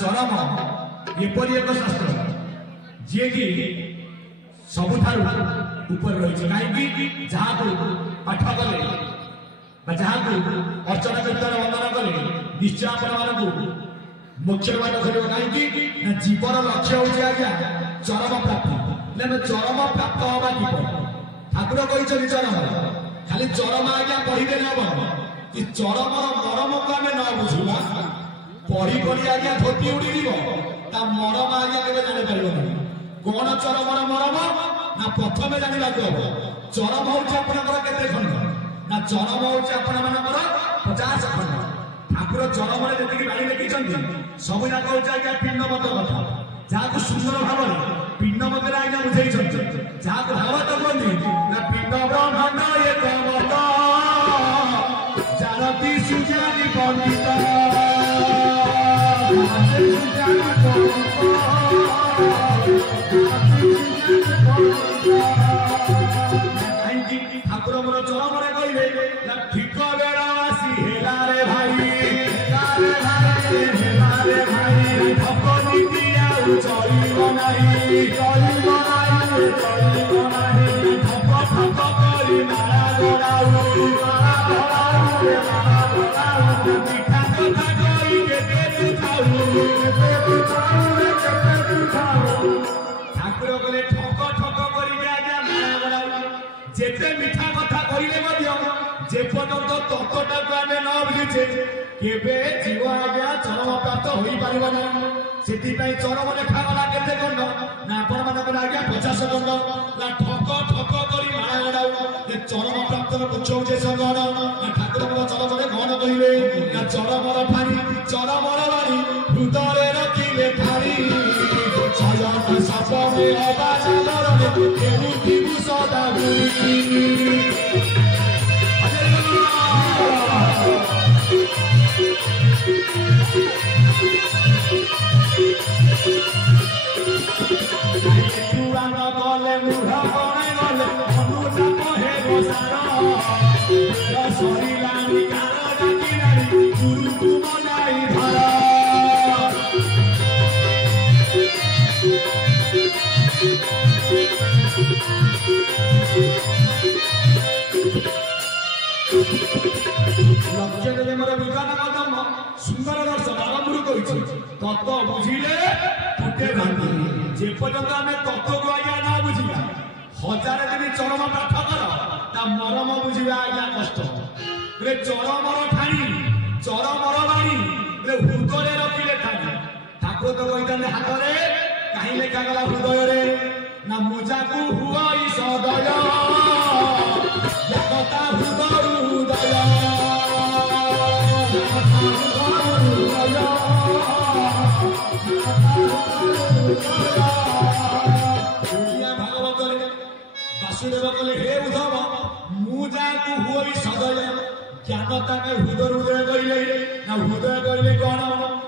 चरम एपरी एक शास्त्र जी कि सबुठार ऊपर रही कहीं जहाँ को पाठ कले जहाँ को अर्चना कीर्तन वंदन कले निश्चय आपण मोक्ष बात कर कहीं जीवन लक्ष्य हूँ आज्ञा चरम प्राप्ति चरम प्राप्त हवा जीवन ठाकुर कही चरम खाली चरम आज्ञा कहीदे हम कि चरम मरम को आम न बुझा पढ़ी पढ़ी आज्ञा धोती उड़ी मरम आज्ञा के जापर कौन चरमर मरम ना प्रथम जानवा चरम हूँ आपंकर खंड ना चरम हूँ आपण 50 खंड ठाकुर चरम जी बाणी लिखिं सब जाक हूँ आज्ञा पिंडमत कथा जहाँ सुंदर भाव पिंडमत आज्ञा बुझे जहाँ भावत कहते ना पिंड ब्रह्मांड एक मत जानती सुजानी पंडित ठाकुर मोर चरम कहले ठीक बेला आसी हेला रे भाई ठाकुर गले ठक ठक करते मिठा कथा कहले जेपर्यंत तत्वटा को आम न बुझे केवे जीव आज्ञा चरम प्राप्त हो पार ना से चरम लेखागला के दंड ना आपण मान आज्ञा 50 दंड ना ठक ठक कर माणा गड़ाऊ चरम प्राप्त पुच्छ हूँ सगण ना ठाकुर चरम कौन कहे ना चरमर फाणी चरमर बाणी हृदय रखिले फाणी सपने सदा गले मुढ़ गले अनुताप हे बसार सरिलानी गान डाकिलानी गुरु को मनाई धर लक्ष्य देवे मोर विज्ञान कदम सुंदर दर्शन आरंभ तत्व बुझिले फुटे भांगी जेपर्यंत आम तत्व को आज्ञा ना बुझा 1000 दिन चरम पाठ कर ता मरम बुझा आज्ञा कष्ट चरमर ठाणी चरमर बाणी हृदय रखिले ठाणी ठाकुर तो कही हाथ में कहीं लेखागला हृदय ना मुजा को हुआ सदय जगता हृदय हृदय भागवत वासुदेव कले हे उद्धव मुजा को हुआ सदय ज्ञानता हृदय हृदय कहले ना हृदय कहले कौन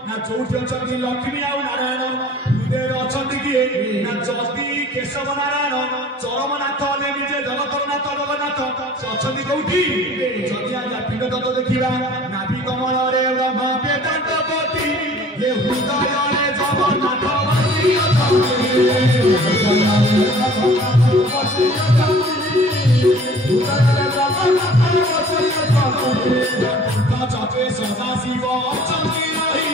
ना चौथी अच्छा लक्ष्मी आ नारायण हृदय अच्छा किए ना जदि केशव नारायण चरमनाथ निजे जगतरनाथ जगन्नाथ अच्छा कौटी जदि आज पिंड तत्व देखा नाभि कमल ब्रह्म वेदांतपति ये हृदय जगन्नाथ चक्रे सदा शिव चंदी रही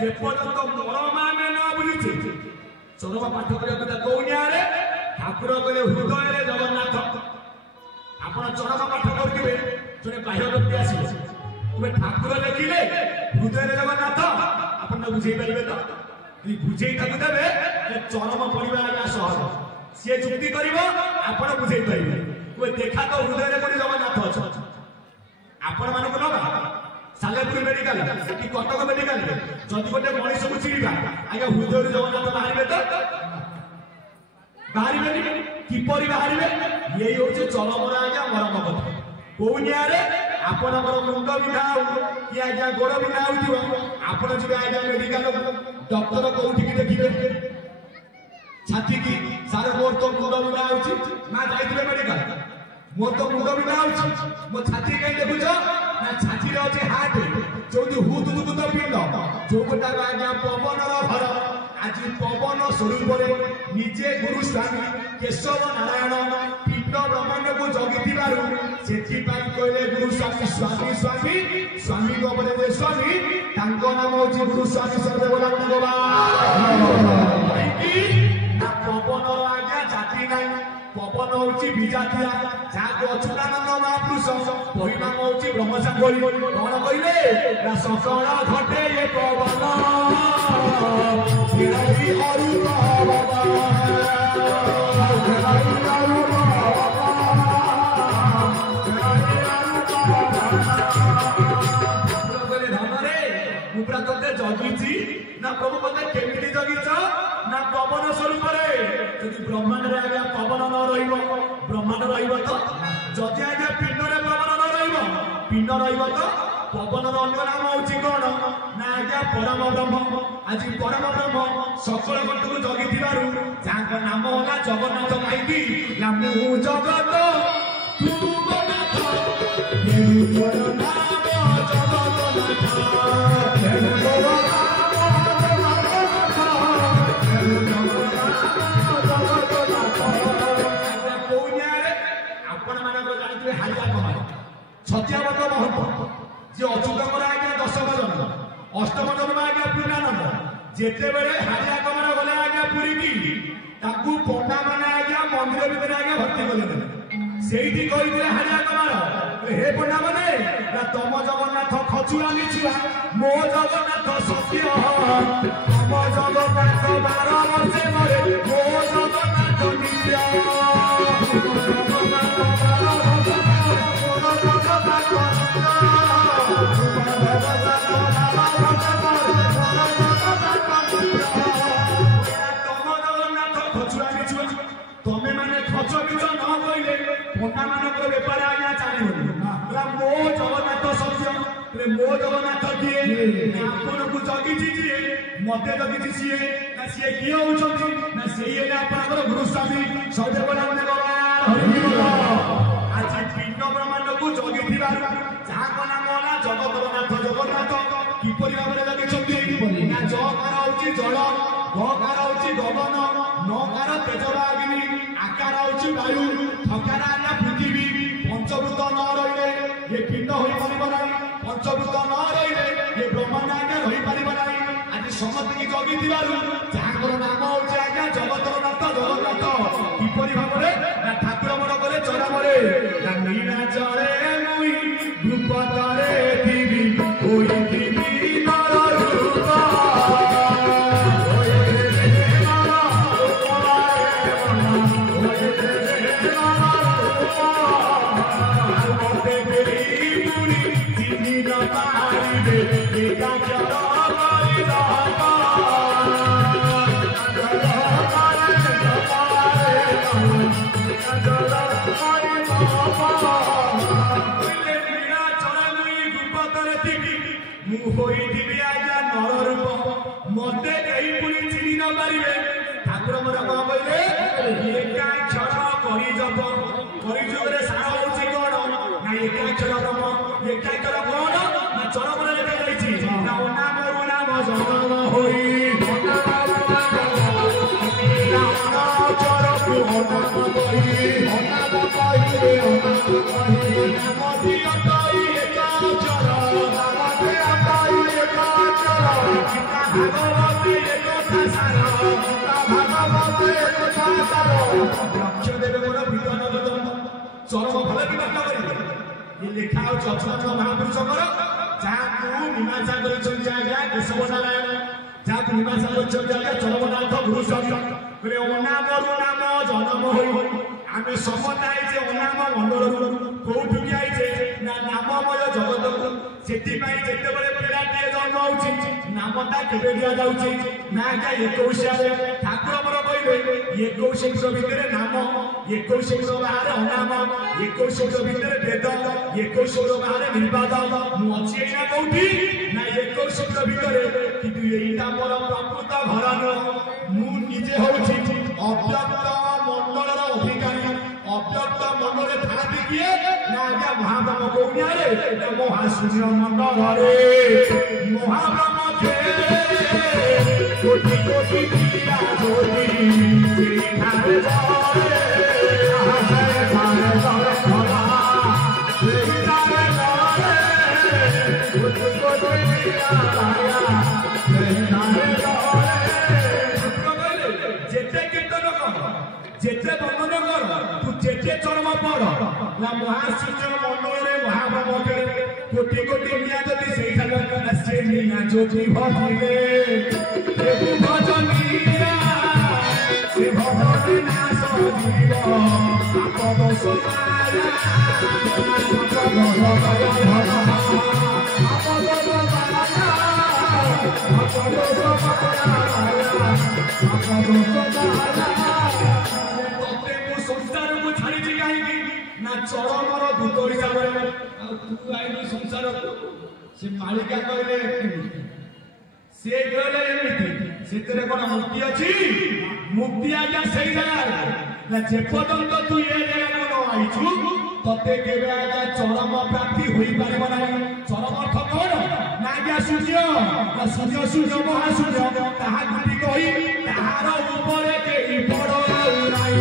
जेपर्यंत मरम आम न बुझे चरम पाठ करा कौनिया ठाकुर कहले हृदय जगन्नाथ आप चरम पाठ करेंगे जड़े बाह्य व्यक्ति आसो तुम्हें ठाकुर लिखिले हृदय जगन्नाथ आप बुझे पारे तो बुझे देवे चरम पढ़ा आज्ञा सहज सी चुक्ति कर बुझे पारे तुम्हें देखा तो हृदय कोई जगन्नाथ अच्छा आपण मानक नवा सालेपुर मेडिकल कि कटक मेडिकल जदि गोटे मनीष को चिड़िया आज्ञा हृदय जगन्नाथ बाहर तो बाहर किपर बाहर ये हूँ चरमर आज्ञा मरम कथा कौनिया आपण मुंड बिधा कि आज्ञा गोड़ बिधा हो आपड़ जी आज्ञा मेडिकल डॉक्टर कौटी देखिए छाती की सारे मोर तो मुंड बिधा हो जाइए मेडिकल मोर तो मुंड बिधा हो मो छाती कहीं देखुच ना छाती अच्छे हार्ट जो हुत हुत पिंड जो गोटा आज्ञा पवन घर आज पवन स्वरूप निजे गुरु स्वामी केशव नारायण पिंड ब्रह्मांड को जगी से कहले गुरु स्वामी स्वामी स्वामी स्वामी गोपरे स्वामी नाम हूँ गुरु स्वामी सर्वदेवता पवन आज्ञा जाति ना पवन हूँ विजातिया जहाँ अच्युतानंद महापुरुष परिणाम हूँ ब्रह्मचारी कौन कहले सकल घटे ये पवन जगी ना प्रभु मते केमिति जगिच ना पवन स्वरूप जदि ब्रह्मांड रे आज्ञा पवन न रहिबो ब्रह्मांड रहिबो तो जदि आज्ञा पिंड रे पवन न रहिबो पिंड रहिबो तो पवन अन्य नाम होची कोन ना आज्ञा परम ब्रह्म आज परम ब्रह्म सकल घटकु जगिथिबारु जाका नाम होला जगन्नाथ काईकी ना मु जगत तू जगन्नाथ येउ तोर नाम जगन्नाथ येउ तोर छतियावत महंत जी अच्युतकर आज्ञा 10 जन्म अष्टम जन्म आज्ञा पूर्णानंद जेते बेले हारिया कमर गले आज्ञा पुरी की ताकू पंडा माने आज्ञा मंदिर भीतर आज्ञा भर्ती कले सेठी कहिथिले हारिया कमर हे पंडा माने ना तम जगन्नाथ खचुआ निछुआ मो जगन्नाथ सत्य तम जगन्नाथ 12 वर्षे मरे मो जगन्नाथ नित्य तमे माने खच बिच न कइले पंडा मानकर बेपार आज्ञा चलिबो मो जगन्नाथ सत्य मो जगन्नाथ किए आपन को जगिछि जे मते जगिछि सिए ना सिए किए होछथि ना सेई हेले आपनकर गुरु स्वामी सदेव नाम आज पिंड ब्रह्मांड को जगिथिबा जाको नाम होला जगतनाथ जगन्नाथ किपरि भाबरे जगिछथि ना जकार होछि जल गकार होछि गगन नकार तेजवागिनी आकार होछि वायु ठकार आला पृथ्वी पंचभूत न रहिले ये पिंड होई परिबो नाही पंचभूत न रहिले ये ब्रह्मांड आज्ञा होई परिबो नाही आज समस्त की जगिथिबारु जाकर नाम होछि आज्ञा जगतनाथ जगन्नाथ किपरि भाबरे ना ठाकुर मन करे चरामरे ना नीना चरे मुई रूपतारे दिबी होई दिबी नर रूप मते कहीं पुरी चिनी न पारिबे ठाकुर मोर कह कहले एका क्षर करी जप करी जोरे सारा होची कोन ना एका क्षर ब्रह्म एका क्षर कोन ना चरम रे लेखा जाईची ना नाम जगन होई ना चर को नाम होई नाम कहि रे नाम दिया कहि एका क्षर नाम दिया कहि एका क्षर भगवती एक सारा भगवती एक सारा लक्ष्य देवे मोर विधान बदन चरम भले भी बात करिवे ये लिखा हो अच्युत महापुरुषकर जाकू मीमांसा करिसंती आज्ञा केशव नारायण जाकू मीमांसा करिसंती आज्ञा चरमनाथ गुरु स्वामी बोले अनामरु नाम जन्म होई आमे समताई जे अनाम मंडल कोठु की आइछे ना नाममय जगत सेति पई जेते बळे पिलाटे जन्म होउछि नामटा केबे दिया जाउछि ना का 21 रे ठाकुर मोर कहिबे 21 भितरे नाम 21 बाहर अनाम 21 भितरे वेद 21 बाहर निर्वाद मु अछि एना कोठी ना 21 भितरे किंतु एटा मोर प्रकृत भरण मु निजे होउछि अव्यक्त मंडलर अधिकारी अव्यक्त मंडले थापी किए ना आज्ञा महाब्रह्म कोउनिया रे महाशून्य मंडल रे महाब्रह्म के कोटि कोटि दिया ज्योति सिखारे जारे आहारे थारे जारे भला सिखारे जारे कोटि कोटि दिया आया सिखारे जारे जेते कीर्तन कर जेते बंदन कर तू जेते चरम पड़ ना महाशून्य मंडल रे महाब्रह्म के कोटि कोटि निया जति सेई थाले से निया ज्योति भजिले देबु भजनिया से भजनि नाश जीव आपद समाया आपद समाया चरमर दूत हिसाब तू आई संसार से मालिका कहले से कहले एमती से कौन मुक्ति अच्छी मुक्ति आज्ञा से जगह जेपर्यंत तू ये जगह न आईचु तते केबे आज्ञा चरम प्राप्ति होई पारिबो नाही चरम अर्थ कौन ना आज्ञा सूर्य ना सूर्य सूर्य महासूर्य ताहा गुटी कहि ताहार ऊपर केही बड़ नाही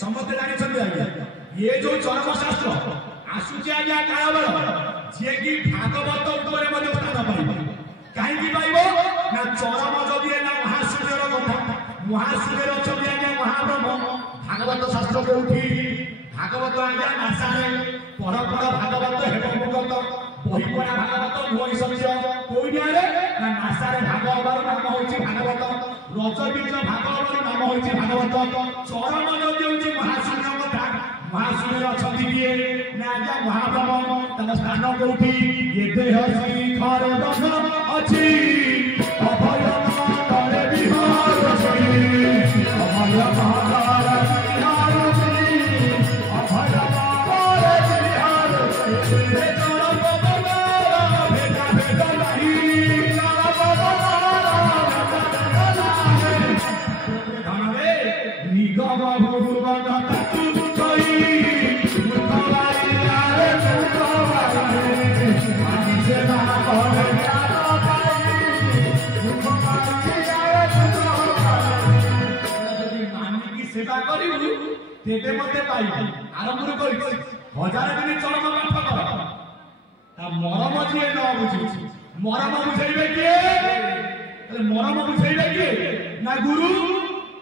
समस्ते जानी ये जो चरम शास्त्र आसुची आज्ञा काल जे कि भागवत उपरे मध्य स्थान पाइब कहीं पाइब ना चरम जदि ना महासूर्यर कथा महासूर्यर अछंती आज्ञा महाब्रह्म भागवत शास्त्र कोठी भागवत आज्ञा नासारे परपर भागवत हेब मुगत बही पढ़ा भागवत भुवनी सत्य कोइनियारे ना नासारे भागवत नाम होछि भागवत रजबीज भागवत नाम होछि भागवत चरम जदि होछि महासूर्य कथा महासूर्यर अछंती किए ना आज्ञा महाब्रह्म तन स्थान कोठी ये देह शिखर दस अछि अभय मातारे बिहार अछि अभय मातारे बिहार अछि अभय मातारे बिहार अछि हे चरण बाबा भेटा भेटा नहीं चरण बाबा भेटा नहीं धनवे निगम भगवान तातु कई मुखवारी आरे मुखवारी आदि से ना करे सेवा करू तेबे मते पाइबी आरंभ करी हजार दिन चरम पाठ कर ता मरम जे न बुझी मरम बुझाइबे के मरम बुझाइबे के ना गुरु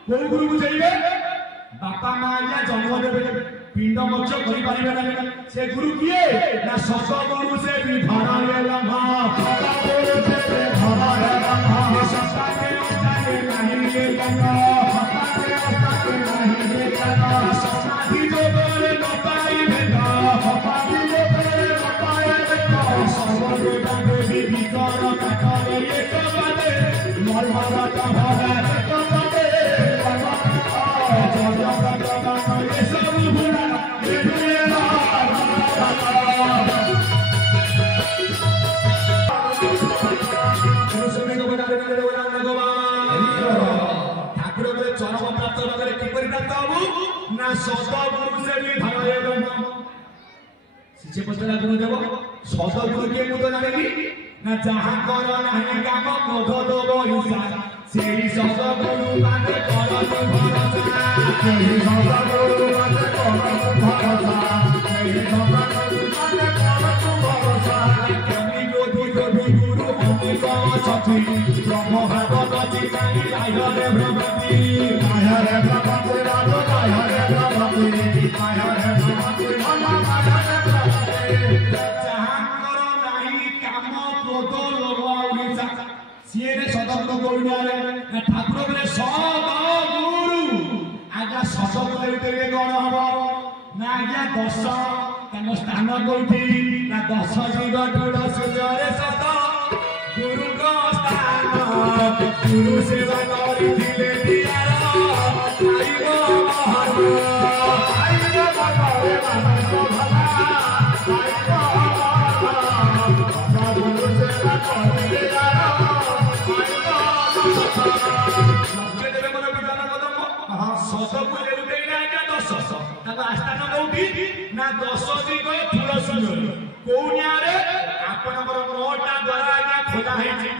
को गुरु बुझाइबे बापा मां या जन्म देबे पिंड मच करि परिबे ना से गुरु किए ना सत गुरु से विधान लेला मां बाबा बोले से हमारे बाबा सत्ता के नहीं ले गंगा समाधि जो बोले नपाई बेटा समाधि जो बोले नपाई बेटा सर्वोदय बाबे विकार काकारे एक बाते मरमारा का भागा एक बाते जय जगत ये सब भुला ये भुला सुने को बता दे बोला भगवान ठाकुर के चरम प्राप्त करे किपरि प्राप्त हबु ना सत गुरु से भी धरे ब्रह्म सिचे पतला गुरु देव सत गुरु के मुद जानेगी ना जहां कर नाही काम क्रोध दो हिंसा सेही सत गुरु माने करत भरोसा सेही सत गुरु माने करत भरोसा सेही सत गुरु माने करत भरोसा कवि गोदी गुरु अनेक अछति ब्रह्म भागवत चिताई आयरे भ्रमति आयरे भ्रमति राज आयरे भ्रमति आयरे भ्रमति भला आयरे भ्रमति जहां कर नाही काम क्रोध लोभ हिंसा सिए सदग्ध कोइनारे ठाकुर बोले सद गुरु आज्ञा सद बोले कौन हबो ना आज्ञा दश तांको स्थान कोठी ना दश जीव ठुड सुजरे सत गुरु को स्थान गुरु सेवा करिथिले दियार आइबो महान आइबो भगवे मानस भला आइबो महान गुरु सेवा करिथिले दियार आइबो लक्ष्य देवे मन विधान कदम सत बोले उठेइला आज्ञा दश ताको आस्थान कोठी ना दश जीव ठुड सुजरे कोनियारे आपनकर नोटा द्वारा आज्ञा खोला हेछि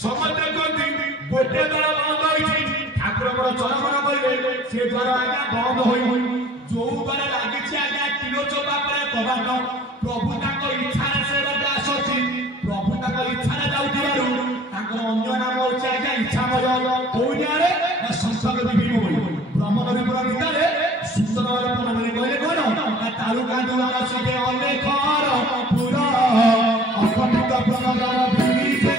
समस्त कोंती गोटे द्वारा बंद होइछि ठाकुरकर चरमन करिवे से द्वारा आज्ञा बंद होई जो द्वारा लागिछि आज्ञा किलो चोपा परे कबाट प्रभु ताको इच्छा से बटा आसछि प्रभु ताको इच्छा रे जाउतिबारु ताकर अन्य नाम होछि आज्ञा इच्छा मय कोनियारे ना संसर्ग विभिन्न होई ब्रह्मन विपुर गीतारे सुंदर वाला कहले कोन तालुका दुआर सिके अलेखर पुरा अखंडित प्रमदान बिनी से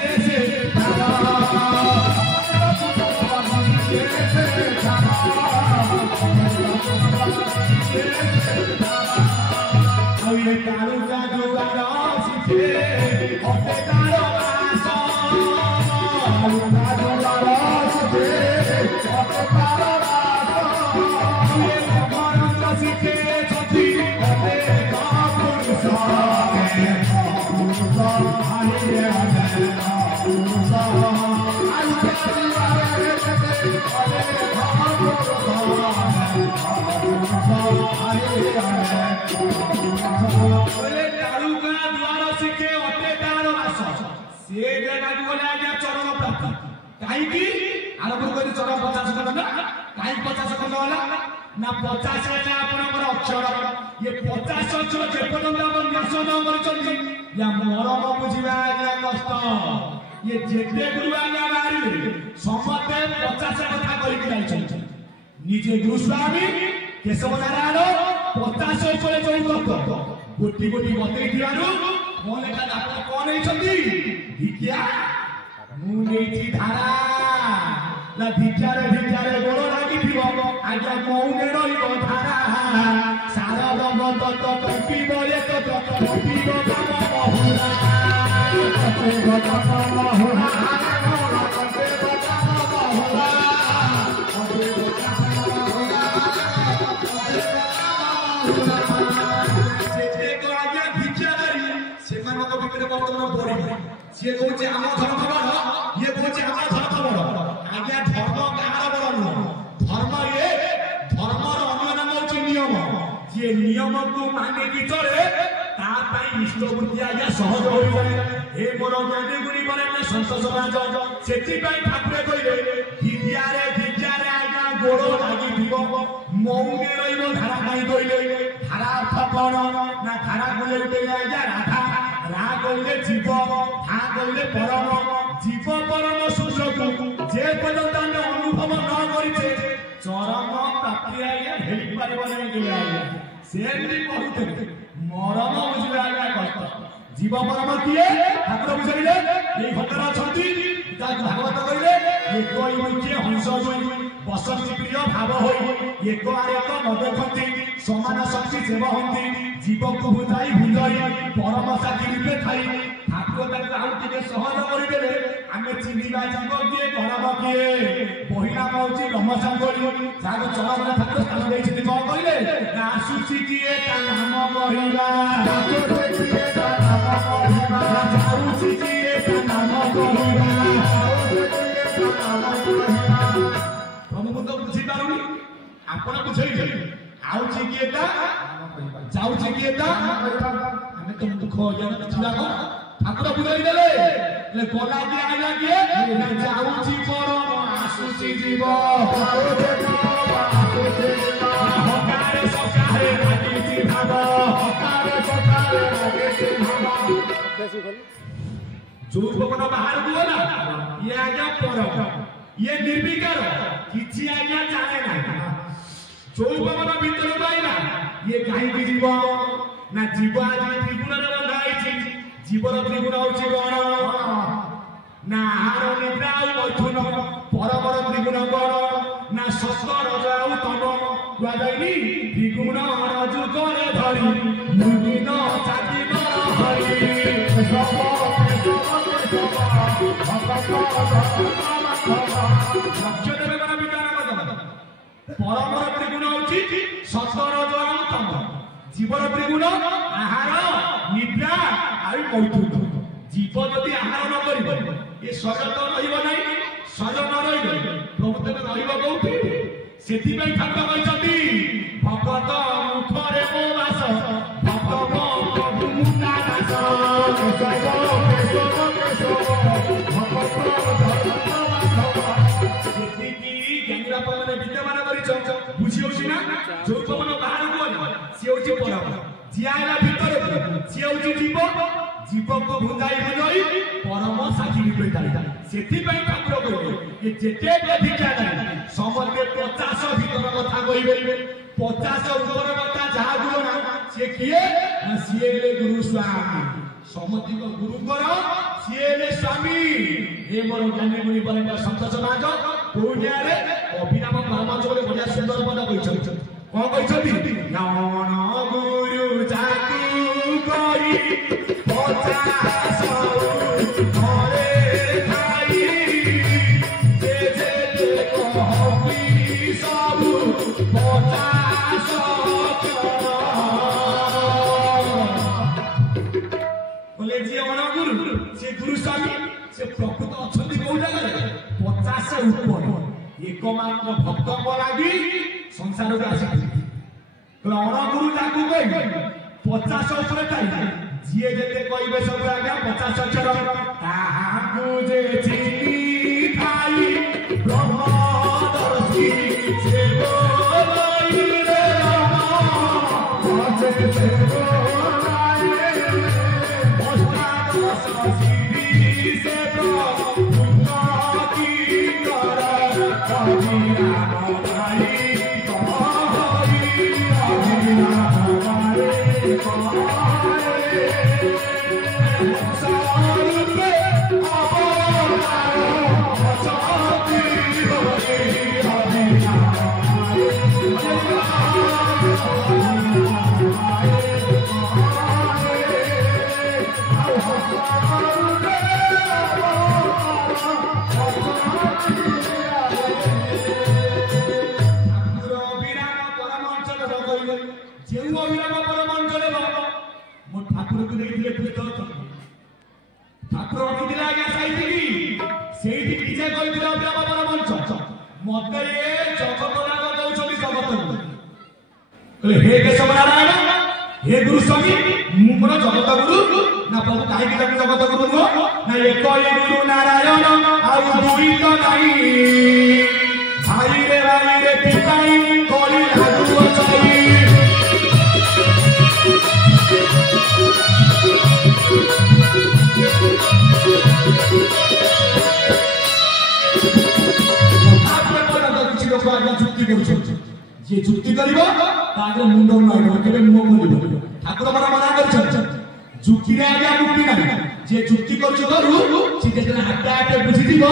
ना 50 अक्षर ये 50 अक्षर जेपर्यंत न्यास न या मरम बुझा आज्ञा कष्ट ये जेते गुरु आज्ञा बाहर समस्ते 50 कथा कर निजे गुरुस्वामी केशव नारायण 50 उपर जो गोटी गोटी बतई कौन भिकिया मुझे धारा ना भिक्षारे भिक्षारे गोड़ लगी आज्ञा मौने धारा सारा पीब सी कहे आम धर्म बड़ ये कहे आम धर्म बड़ आज्ञा धर्म कहार बड़ नुह धर्म ये धर्मर अन्य नाम हूँ नियम जी नियम को मानिकी चले इष्टवृत्ति आज्ञा सहज हो जाए मोर ज्ञानी गुणी बने संत समाज से ठाकुर कहले भिक्षारे आज्ञा गोड़ लगी मौने धारा कहीं कहले धारा अर्थ कौन ना धारा कहले आज्ञा राधा रा कहले जीव हा कहले परम जीव परम सूर्य जे पर्यंत अनुभव न करे चरम प्राप्ति आज्ञा हेल्प पार सेमती कहते मरम बुझे आज्ञा कष्ट जीव परम किए ठाकुर बुझे ये घटना अच्छा भागवत कहले एक हंस बसंती प्रिय भाव हो एक आरेक न देखती समान शक्ति सेव हंती जीव को बुझाई भुंजाई परम साथी रूपे थाई ठाकुर आउटे सहज करदे आम चिन्हवा जीव किए गणव किए बही नाम हूँ ब्रह्मचारी जहाँ चला ठाकुर स्थान देखते कौन कहले आसुची किए नाम प्रभु तो बुझी पारुनी आपण बुझे आउची किए जाऊची किए आम तुम दुख ज्ञान बुझा ठाकुर बुझाई देले गला किए आइला किए जाऊची परम आसुची जीव हकारे सकारे लागिची भाव हकारे सकारे लागिची भाव जो पवन बाहर को ना ये आज्ञा परम ये निर्विकार किछि आज्ञा जाने ना जो पवन भीतर पाइला ये कहीं जीव ना जीव आज त्रिगुण रे बंधाई जीवर त्रिगुण होछि गण ना आहार निद्रा मैथुन परमर त्रिगुण गण ना सत्य रज तम गुआजाइनी त्रिगुण रजु करे धरी मुदिन चाति हरि परमर त्रिगुण होछि सत्य रज तम जीवर त्रिगुण आहार निद्रा आउ मैथुन जीव जदि आहार न करिबो ये शरीर तो रहिबो नै शरीर न रहिबो प्रभु तक रहिबो कोठी सेति पई ठाकुर कहछथि भगत मुखरे मो वास भक्त मो प्रभु मुक्ता दास सेति की ज्ञानीरा पवने विद्यमान करिछ बुझी होछि ना जो पवन बाहर को से होछि परम जियाला भीतर से होछि जीव जीव को भुंजाई भुंजाई परम साथी रूपे थाई सेति पई ठाकुर कहले ये जेते अधिक जाने समते 50 भीतर कथा कहिबे 50 ऊपर कथा जहा गुरु ना से किए ना सिएले गुरु स्वामी समति को गुरु करो सिएले स्वामी ए मोर ज्ञानी मुनि बने संत समाज कोनिया रे अभिनव ब्रह्मचर्य बड़ा सुंदर पद कहिछ कौन कहते नौन गुरु जातु करी पचास घरे खाई जे जे कहबी सबु पचास बोले जी अण गुरु से गुरु स्वामी से प्रकृत अच्छा कौ जगह 50 ऊपर एकमात्र भक्त लगी संसार में आस अण गुरु ताकू कह 50 उपर जी जे कहे सब आज्ञा 50 अक्षर ताकू जे चिनी खाई ब्रह्मदर्शी से बोलाई रे हे केशव नारायण हे गुरु स्वामी मुझे जगत गुरु ना प्रभु कहीं जगत गुरु नुह ना एक गुरु नारायण आउ दुई तो नहीं भाई रे पिताई कोली लागू अछई आपने कोन किछि लोक आगे चुक्ति करू जे चुक्ति करिवो तागे मुंड मारिबो केबे मुंह खोलिबो ठाकुर बड़ा मना करछन चुक्ति रे आगे मुक्ति नाही जे चुक्ति करछ करू से जेते हट्टा हट्टा बुझी दिबो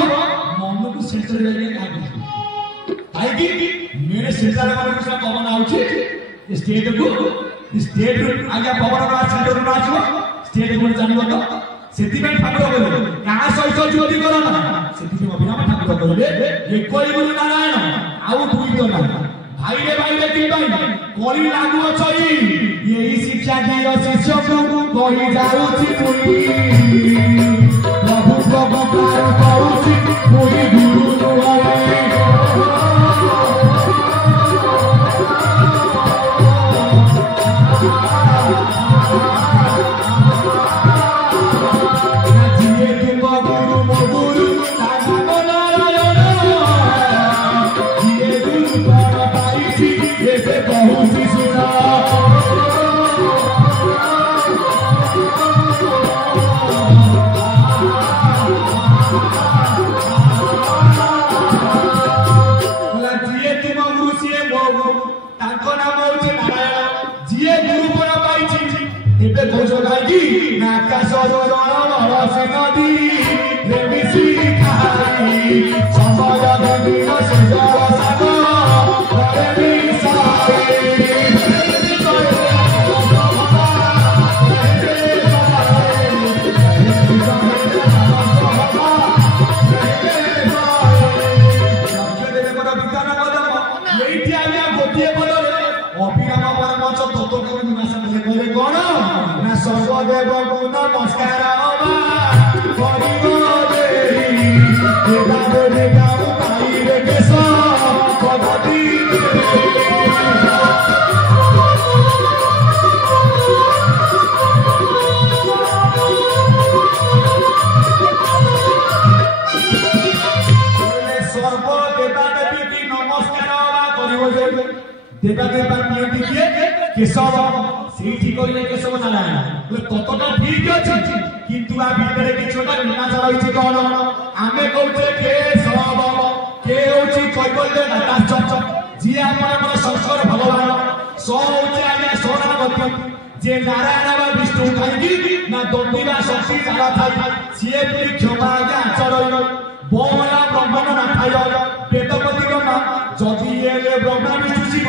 मन को सेंटर रे आगे आई कि मेरे सेंटर में कुछ पवन आउछि स्टेट आगे पवन ना सेंटर ना आछो स्टेट को जानिबो तो सेति में ठाकुर बोले कहा सहित ज्योति करो ना सेति में अभिराम ठाकुर बोले एक कोई गुरु नारायण आउ दुई तो ना भाई रे की भाई कोली लागू अछई यही शिक्षा दियो शिष्य को कहि जाउछि पुनी प्रभु प्रभु कहउछि पुनी गुरु नुआई जिए तुम गुरु मो गुरु ताना नारायण जिए गुरु पर पाइछि एबे कहउछि सुना जिए तुम गुरु सिए मो गुरु ताको नाम होछि नारायण जिए गुरु पर पाइछि एबे खोज गाई ना आकाश रसी नदी रे मिसी खाई समय दिन से जल सागर रे मिसाई सर्वदेव गुण नमस्कार सर्वदेवी नमस्कार देवादेव केशव से केशव नारायण ततटा ठीक अच्छे किंतु आ भितर किछ विनाश रही कौन आम कहे केशव के हूँ कैबल्य नारायण जी आम संस्कार भगवान स हूँ आज्ञा शरणागति जे नारायण बा विष्णु कहीं ना दंडी बा शक्ति जारा थाई सी पुरी क्षमा आज्ञा आचरण बोला ब्रह्मांड ना थाई वेदपति ब्रह्मा जदि ब्रह्मा विष्णु शिव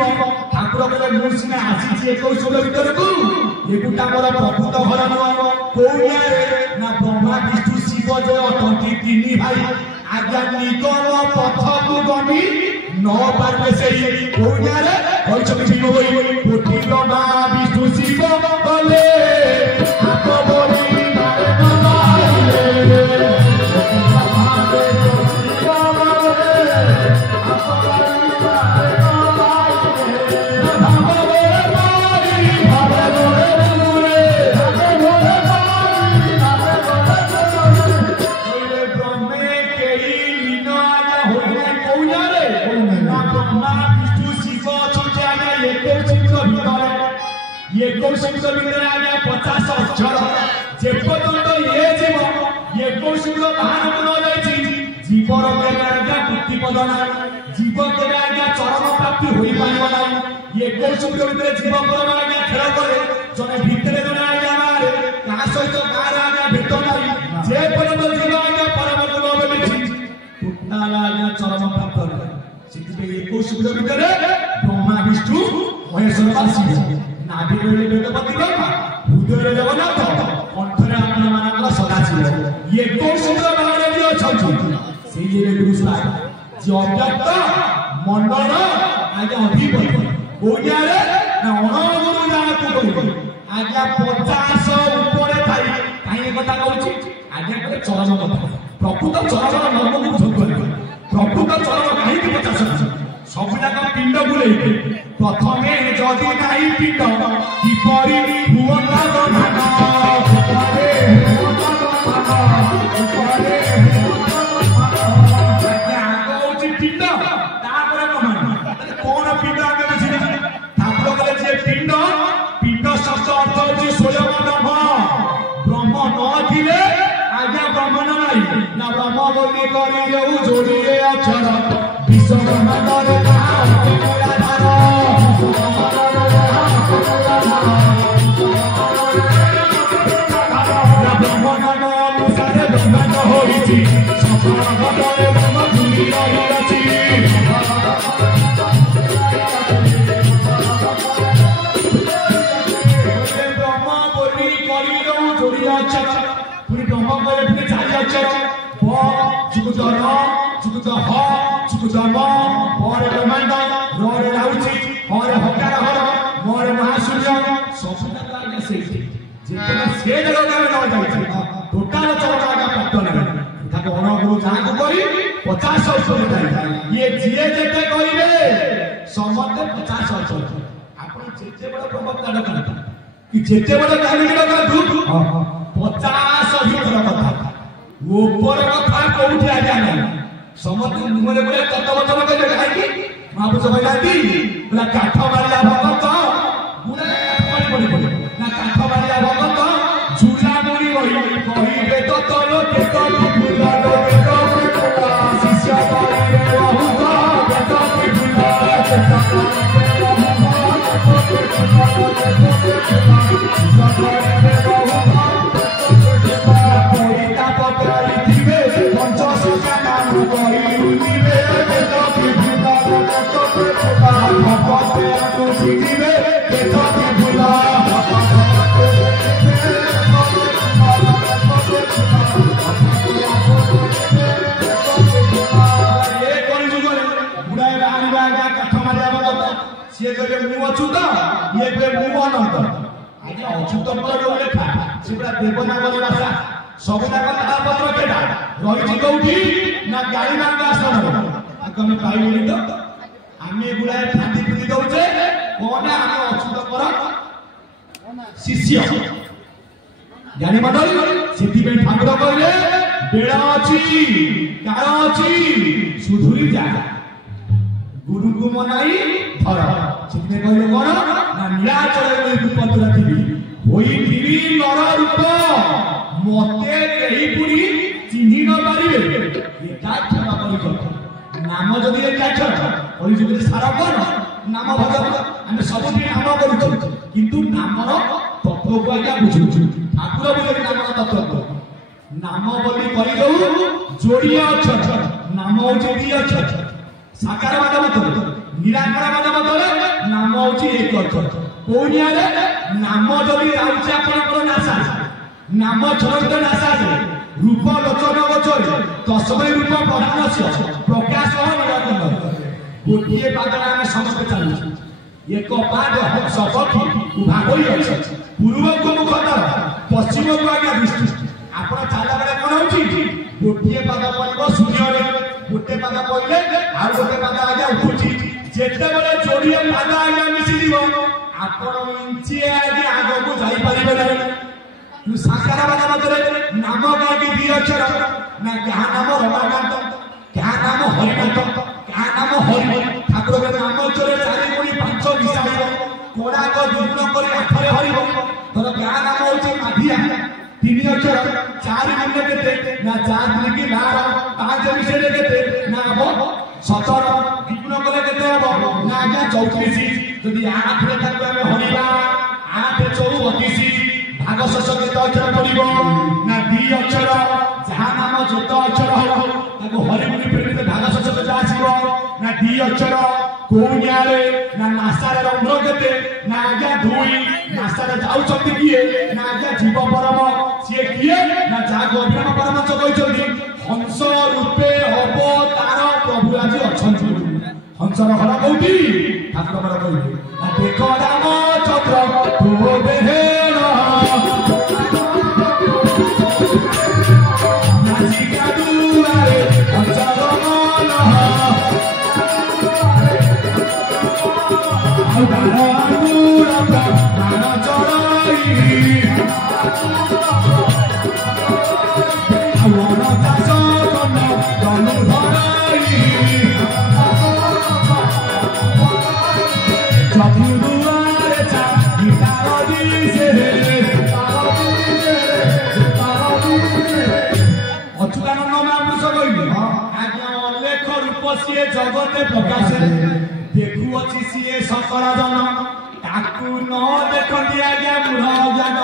ठाकुर कहले मु सिना आसी 21 भीतर को ये गुटा मोर प्रभुत घर नुह कोइया रे ना ब्रह्मा विष्णु शिव जे अटंती तीन भाई आज्ञा निगम पथ को गमी न पारले सेई कोइया रे होई छथि भीम होई कोटि ब्रह्मा विष्णु शिव गले आको बोली मारे नमाइले ये कौशिक भीतर आज्ञा 50 अक्षर जे पर्यंत ये जीव ये कौशिक बाहर न जाई जीवर के आज्ञा मुक्ति पदना जीव के आज्ञा चरम प्राप्ति होई पाइबा नाही ये कौशिक भीतर जीव परम आज्ञा खेल करे जने भीतर जने आज्ञा मारे का सहित कार आज्ञा भेट नाही जे पर्यंत जीव आज्ञा परम गुण बेछि टुटाला आज्ञा चरम प्राप्त करे सिद्धि ये कौशिक भीतर ब्रह्मा विष्णु महेश्वर वासी नाभि रे वेदपति ब्रह्मा हृदय जगन्नाथ कंठरे आपन मानकर सदा छिले ये कौशिक बाहर जे अछंती सेई रे गुरु साहेब जे अव्यक्त मंडल आज्ञा अधिपति कोइया रे ना अनगुरु जाना को आज्ञा 50 ऊपर थाई काई कथा कहूची आज्ञा करे चरम कथा प्रकृत चरम मर्म को बुझ प्रकृत चरम काई 50 सबुजाक पिंड बुले प्रथमे जदि नाही पिंड किपरि भुवना गधान पिंड तापर कौन पिंड आगे बुझी ठाकुर कहले जे पिंड पिंड शब्द अर्थ होची स्वयं ब्रह्म न थिले आज्ञा ब्रह्म नाही ना ब्रह्म बोली करी देउ जोड़िए अक्षर विश्वकर्मा करे ये जिए जेते करिवे समते 50 अक्षर आपण जेते बड़ प्रवक्ता करता कि जेते बड़ काली लगा दूध 50 भीतर कथा ऊपर कथा कोउठी आ जाना समते मुरे मुरे तत्व वचन के जगह कि महापुरुष कहलाती बोला काठ मारिया भगत गुणे काठ मारी पड़ी ना काठ मारिया भगत झूला मुड़ी रही कहिबे तो तलो के तलो फुला लो शिष्य करिवे बहुत बेटा की फुला ये कहले मु अछुत ये पे मु अनंत आगे अछुत पर लेखा सेबा देवनागरी भाषा सबना कथा पत्र केडा रहिछि कोठी ना गाड़ी मांगा आसन कमे पाइबोनी तो आमे गुलाय फांदी पिटी दउचे कोना आमे अछुत पर शिष्य ज्ञानी मंडल सेति पे ठाकुर कहले बेड़ा अछि काल अछि सुधुरी जा गुरु को मनाई धर चित्ते कहले कोन ना निराचल रूप रखिबी होई थिबी नर रूप मते केही पुरी चिन्हि न पारिबे एटा क्षमा करि नाम जदि एटा क्षमा करि जदि सारा कोन नाम भगवान हम सब दिन नाम करू किंतु नामर तत्व को आज्ञा बुझु ठाकुर बुझे नामर तत्व नाम बोली करि दउ जोड़िया अक्षर नाम होचे दी अक्षर ସାକାରବାଦ ମତରେ ନିରାକାରବାଦ ମତରେ ନାମ ହଉଛି ଏକ ଅର୍ଥ। କୋଉନିଆରେ ନାମ ଯଦି ଯାଉଛି ଆପଣଙ୍କର ନାସା ନାମ ଛରନ୍ତ ନାସାରେ ରୂପ ଲୋଚନ ଗୋଚରେ ତସ୍ମୈ ରୂପ ପ୍ରଧାନସ୍ୟ ପ୍ରକାଶ ନିରାକରଣ। ଗୋଟିଏ ପାଦରେ ଆମେ ସମସ୍ତେ ଚାଲୁଛୁ। ଏକ ପାଦ ହଂସ ପକ୍ଷୀ ଉଭା ହୋଇ ଅଛି। ପୂର୍ବକୁ ମୁଖ ତାର ପଶ୍ଚିମକୁ ଆଜ୍ଞା ଦୃଷ୍ଟି। ଆପଣ ଚାଲିଲା ବେଳେ କଣ ହଉଛି ଗୋଟିଏ ପାଦ ପଡ଼ିବ ଶୂନ୍ୟରେ ଗୋଟେ ପାଦ ପଡ଼ିଲେ ଆଉ ଗୋଟେ ପାଦ ଆଜ୍ଞା ଉଠୁଛି। ଯେତେବେଳେ ଯୋଡ଼ିଏ ପାଦ ଆଜ୍ଞା ମିଶିଯିବ ଆପଣ ଇଞ୍ଚିଏ ଆଜ୍ଞା ଆଗକୁ ଯାଇପାରିବେ ନାହିଁ। ସାକାରବାଦ ମତରେ ନାମ କାହିଁକି ଦି ଅକ୍ଷର ନା କାହା ନାମ ରମାକାନ୍ତ କାହା ନାମ ହରିକାନ୍ତ କାହା ନାମ ହରି। ଠାକୁରଙ୍କ ନାମ ଅକ୍ଷରରେ 4 ଗୁଣି 5 ମିଶାଇବ କୋଣାର୍କ ଦୁର୍ଗୁଣ କରି ଆଠରେ ହରିବ। ଧର କାହା ନାମ ହଉଛି ମାଧିଆ 3 ଅକ୍ଷର 4 ଗୁଣିରେ କେତେ ନା 4 3 କି 12 5 ମିଶାଇଲେ କେତେ ନା ହବ 17 ଦୁର୍ଗୁଣ କଲେ କେତେ ହବ ନା ଆଜ୍ଞା 34। ଯଦି 8 ରେ ତାକୁ ଆମେ ହରିବା 8 34 भाग शेष केत अक्षर पड़ो ना 2 अक्षर जहाँ नाम जेत अक्षर हम हरिमुनि प्रेमी भाग शेष केत आसो ना 2 अक्षर कौनिया ना नासा रंध्र केते ना आज्ञा 2 नासा जाऊँगी किए ना आज्ञा जीव परम सी किए ना जहाँ अभिराम परमंश कहते हंस रूपे अवतार प्रभु आज अच्छा हंसर घर कौटी ठाकुर घर कह देख राम चंद्र तू बेहेर नाचिका दुआरे हंसर मन आंगुर प्राण चढ़ाई वन चाष तनु धराई चतुर्दुआरे अच्युतानंद महापुरुष कहले आज्ञा अलेख रूप सी जगते प्रकाश देखुअछि सी सकल जन ताकू न देखती आज्ञा मूढ़ ज्ञान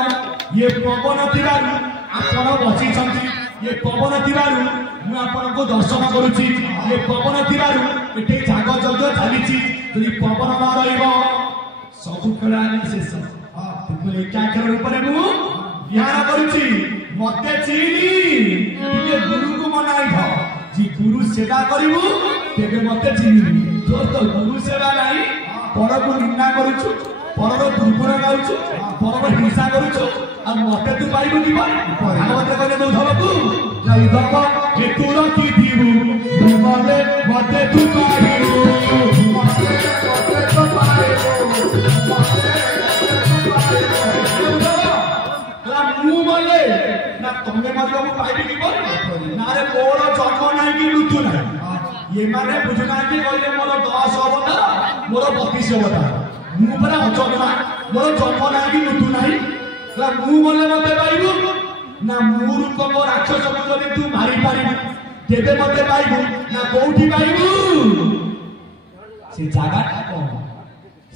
ये पवन थिबारु आपण बसिछंती ये पवन थिबारु मु आपनको दर्शन करूची ये पवन थिबारु एठे जाग जग चलीची यदि पवन न रहिबो सबु खेला शेष तुम एकाक्षर ऊपर मु ध्यान करूची मते चीनी टिके गुरु को मनाई था जी गुरु सेवा करिवु तेबे मते चीनी तो गुरु सेवा नाही पर को निंदा करूछु परर दुर्गुण गाउछु परर हिंसा करूछु आ मते तू पाइबु कि भागवत कहले दो धबकु जय धब हे तू रखी दिबु मले मते तू पाइबु मते तू पाइबु मु मले ना तमे मते मु पाइबि कि ना रे मोर जन्म नाही कि मृत्यु नाही ये माने बुझना कि कहले मोर 10 अवतार मोर 32 अवतार मु परा अचना मोर जन्म नाही कि मृत्यु नाही ला मु मले मते पाइबु ना मु रूप को राक्षस को जदि तू मारी पारिबु केबे मते पाइबु ना कोठी पाइबु से जागाटा कोन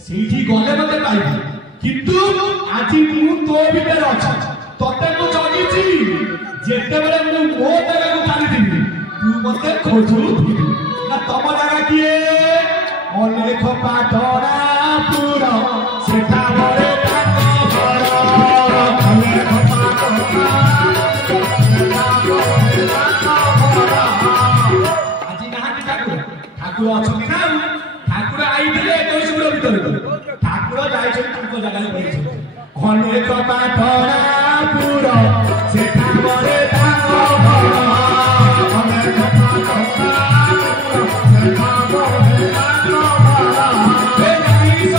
सेठी गले मते पाइबु किंतु आज मु तो भीतर अछि तते को जगिछि जेते बेले मु मो जगह को जानि दिबि तू मते खोजु ना तम जगह किए अलेख पाटरा पुरा सेठा बरे ताक घर अलेख पाटरा सेठा बरे ताक घर आज कहानी ठाकुर ठाकुर अछथि ना ठाकुर आइले 21 गुर भीतर ठाकुर जाइछन तुमको जगह पइछ अलेख पाटरा पुरा सेठा बरे ताक घर अलेख पाटरा सेठा बरे ताक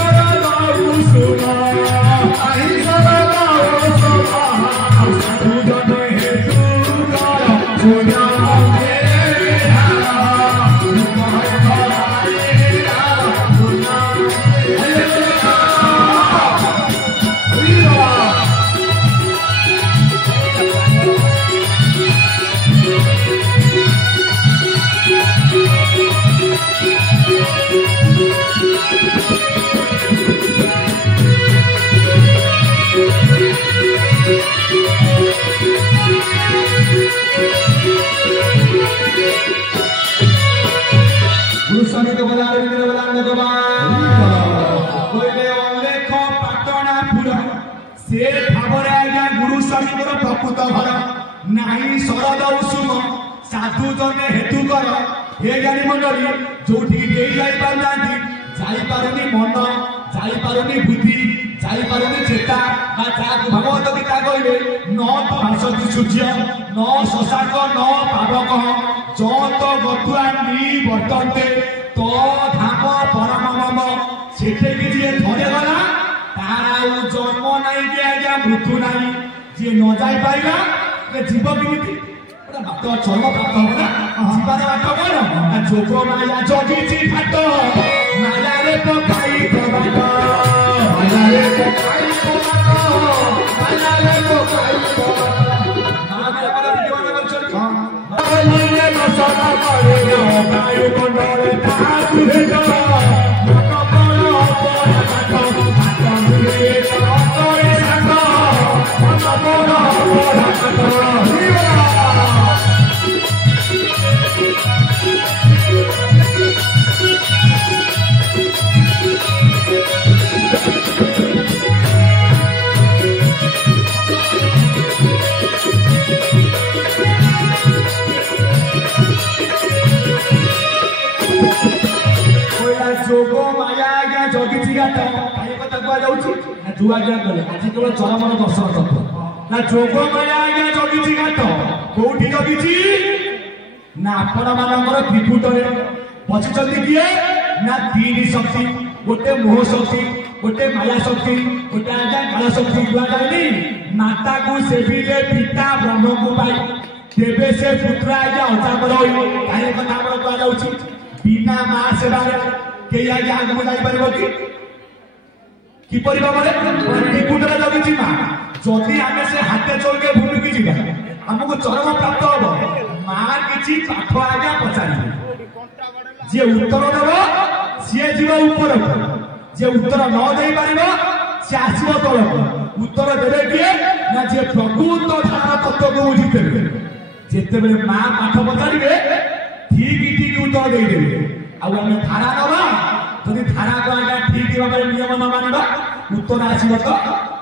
से भावरे आज्ञा गुरु स्वामी प्रकृत घर नाई शरद उषुम साधु जने हेतु कर हे ज्ञानी मंडली जो जापारुनी मन जापारुनी बुद्धि जापारुनी चेता भगवत गीता कहले न तो भाषती सूर्य न शशाक न पावक जत गतुआ वर्तन्ते तो धाम परम मम सेठे कि जी थरे गला तार जन्म नहीं कि आज्ञा मृत्यु नहीं जी न जाई पाइला जीव केमिति बात चर्म प्राप्त हम ना जीवन बात कौन जोग माया जगी घाट माया रे पकाई बाट माया रे पकाई माया रे पकाई जोग माया आज्ञा जगी घाट कथा कहुच्छी जुआ ज्ञा कले आज केवल चरमर दर्शन तत्व ना जोग माया आज्ञा जगी घाट कौटी जगी ना आपण मानकर त्रिकुटरे बचिचंदी किए ना तीन शक्ति गोटे मोह शक्ति गोटे माया शक्ति गोटे आज्ञा काल शक्ति जुआ जाए माता को सेविले पिता ब्रह्म को पाई तेबे से पुत्र आज्ञा अजापर होई काहे कथा हमर कहा जाउछि बिना मां सेवा के आज्ञा आगम जाई परबो कि परिबा माने त्रिकुटरे जगी मां जदि आमे से हाथे चल के भूमि की जीवा हमको चरम प्राप्त हो मां किछि पाठ आज्ञा पचारि जे उत्तर देबो से जीव ऊपर जे उत्तर न देई पारिबो से आसीबो तळक उत्तर देबे किए ना जे प्रकृत धारा तत्व को बुझितेबे जेते बेले मां पाठ पचारिबे ठीक उत्तर देई देबे आ हमें धारा नबा जदि धारा को आज्ञा ठीक भाबे नियम न मानिबा उत्तर आसीबो तो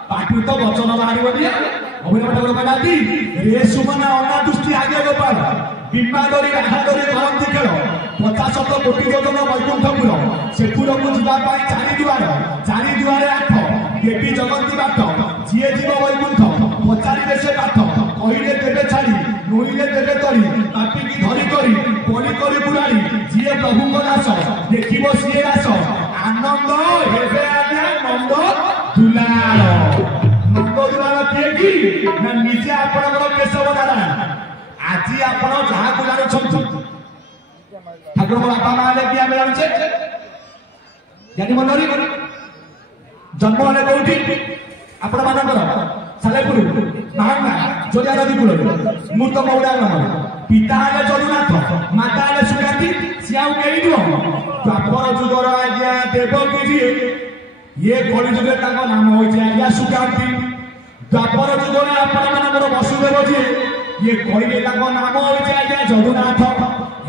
पाठी तो वचन बाहरिबो दिया अभिनव ठाकुर कहती रे सुमना अना दृष्टि आगे गोपाल बिम्बादरी राधादरी करंती खेल 50 कोटी योजन वैकुंठपुर से पुर को जीवाई चारि दुआरे आठ देवी जगंती बाट जी जीव वैकुंठ पचारे से पाठ कहले देवे छाड़ी नुईले देवे तरी पापी की धरी करी बलि करी बुढ़ाड़ी जी प्रभु को दास देखिब सी दास आनंद हेबे आज्ञा नंद दुलार नंद दुलार किए कि ना निजे आपणकर केशव नारायण आज आप जहाँ को जानते ठाकुर बापा माँ किए आम जानचे ज्ञानी मंडली जन्म हेले कौटी आपण मानकर सालेपुर महांगा जोरिया नदी कूल मूर्त मौड़ा ग्राम पिता हेले जदुनाथ माता हेले सुकांती सी आउ कई नुह द्वापर जुगर आज्ञा देवगिरी ये कली जुगे नाम होइछे आज्ञा सुकांती द्वापर जुगरे आपण मानकर वसुदेव जी ये कहले नाम होइछे आज्ञा जदुनाथ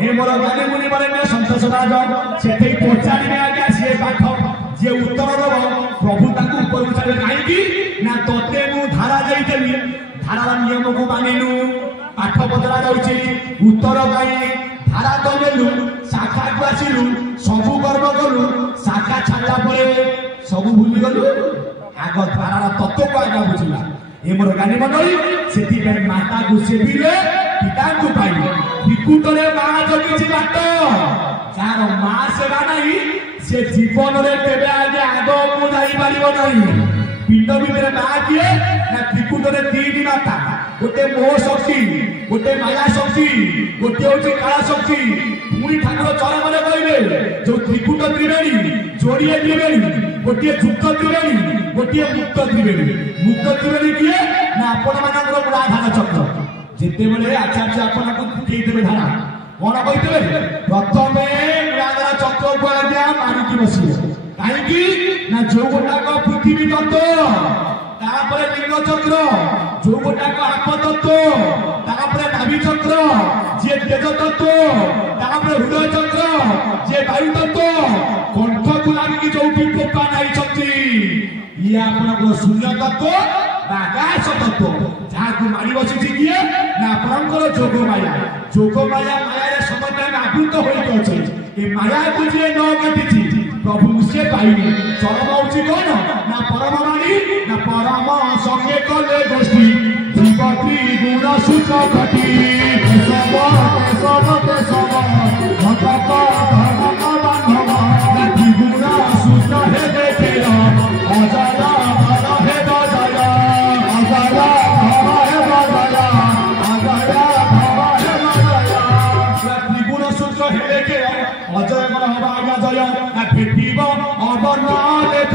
हे मोर ज्ञानी मुनि बरेण्य संतोष राज सेठे पचारिबे आज्ञा सी पाठ जे उत्तर दब प्रभु ताकू ऊपर उठाबे काहेकि ना तते मु धारा देइतेली धारार नियम को मानिलु पाठ पचरा जाउछि उत्तर गाई धारा दलेलु शाखा को आसिलु सबु कर्म कलु शाखा छाडला परे सबु भूली गलु आग धारार तत्व को आज्ञा बुझिला ए मोर ज्ञानी मंडली सेति पे माता को सेविले पिता को पाई त्रिकुटरे मां जगी बाट जार मां सेवा नहीं से जीवन रे केबे आगे आगो को जाई पारिबो नहीं पिंड भितर मां किए ना त्रिकुटरे तीन माता गोटे मोह शक्ति गोटे माया शक्ति गोटे होची काला शक्ति पुरी ठाकुर चरम रे कहले जो त्रिकुट त्रिवेणी जोड़िए त्रिवेणी गोटे युक्त त्रिवेणी गोटे मुक्त त्रिवेणी किए ना आपण मानकर मूलाधार चक्र जेते बेले आचार्य आपण को देई देबे धारा कोन कहितबे प्रथमे मूलाधार चक्र को आज्ञा मारिकी बसिबे काहेकि ना जो गोटा को पृथ्वी तत्व ता तापर लिंग चक्र जो गोटाक आपतत्व तापर नाभि चक्र जे तेज तत्व तापर हृदय चक्र जे वायु तत्व कंठ को लागी जो पोपा नहीं ये आपन शून्य तत्व आकाश तत्व जहाँ को मारी बसी किए ना आपंकर जोग माया माया समस्त आवृत होते ये माया को जी न काटी प्रभु से पाइने चरम हूँ कौन ना परम वाणी ना परम संगे कले गोष्ठी जीवती गुण सूच घटी गुण सूच हे देखे अजरा हे बजया अजरा हे बजया अजरा हे बजया त्रिगुण सूच हे देखे अजय मन हवा आज्ञा जय ना भेटिब अवर्ण लेख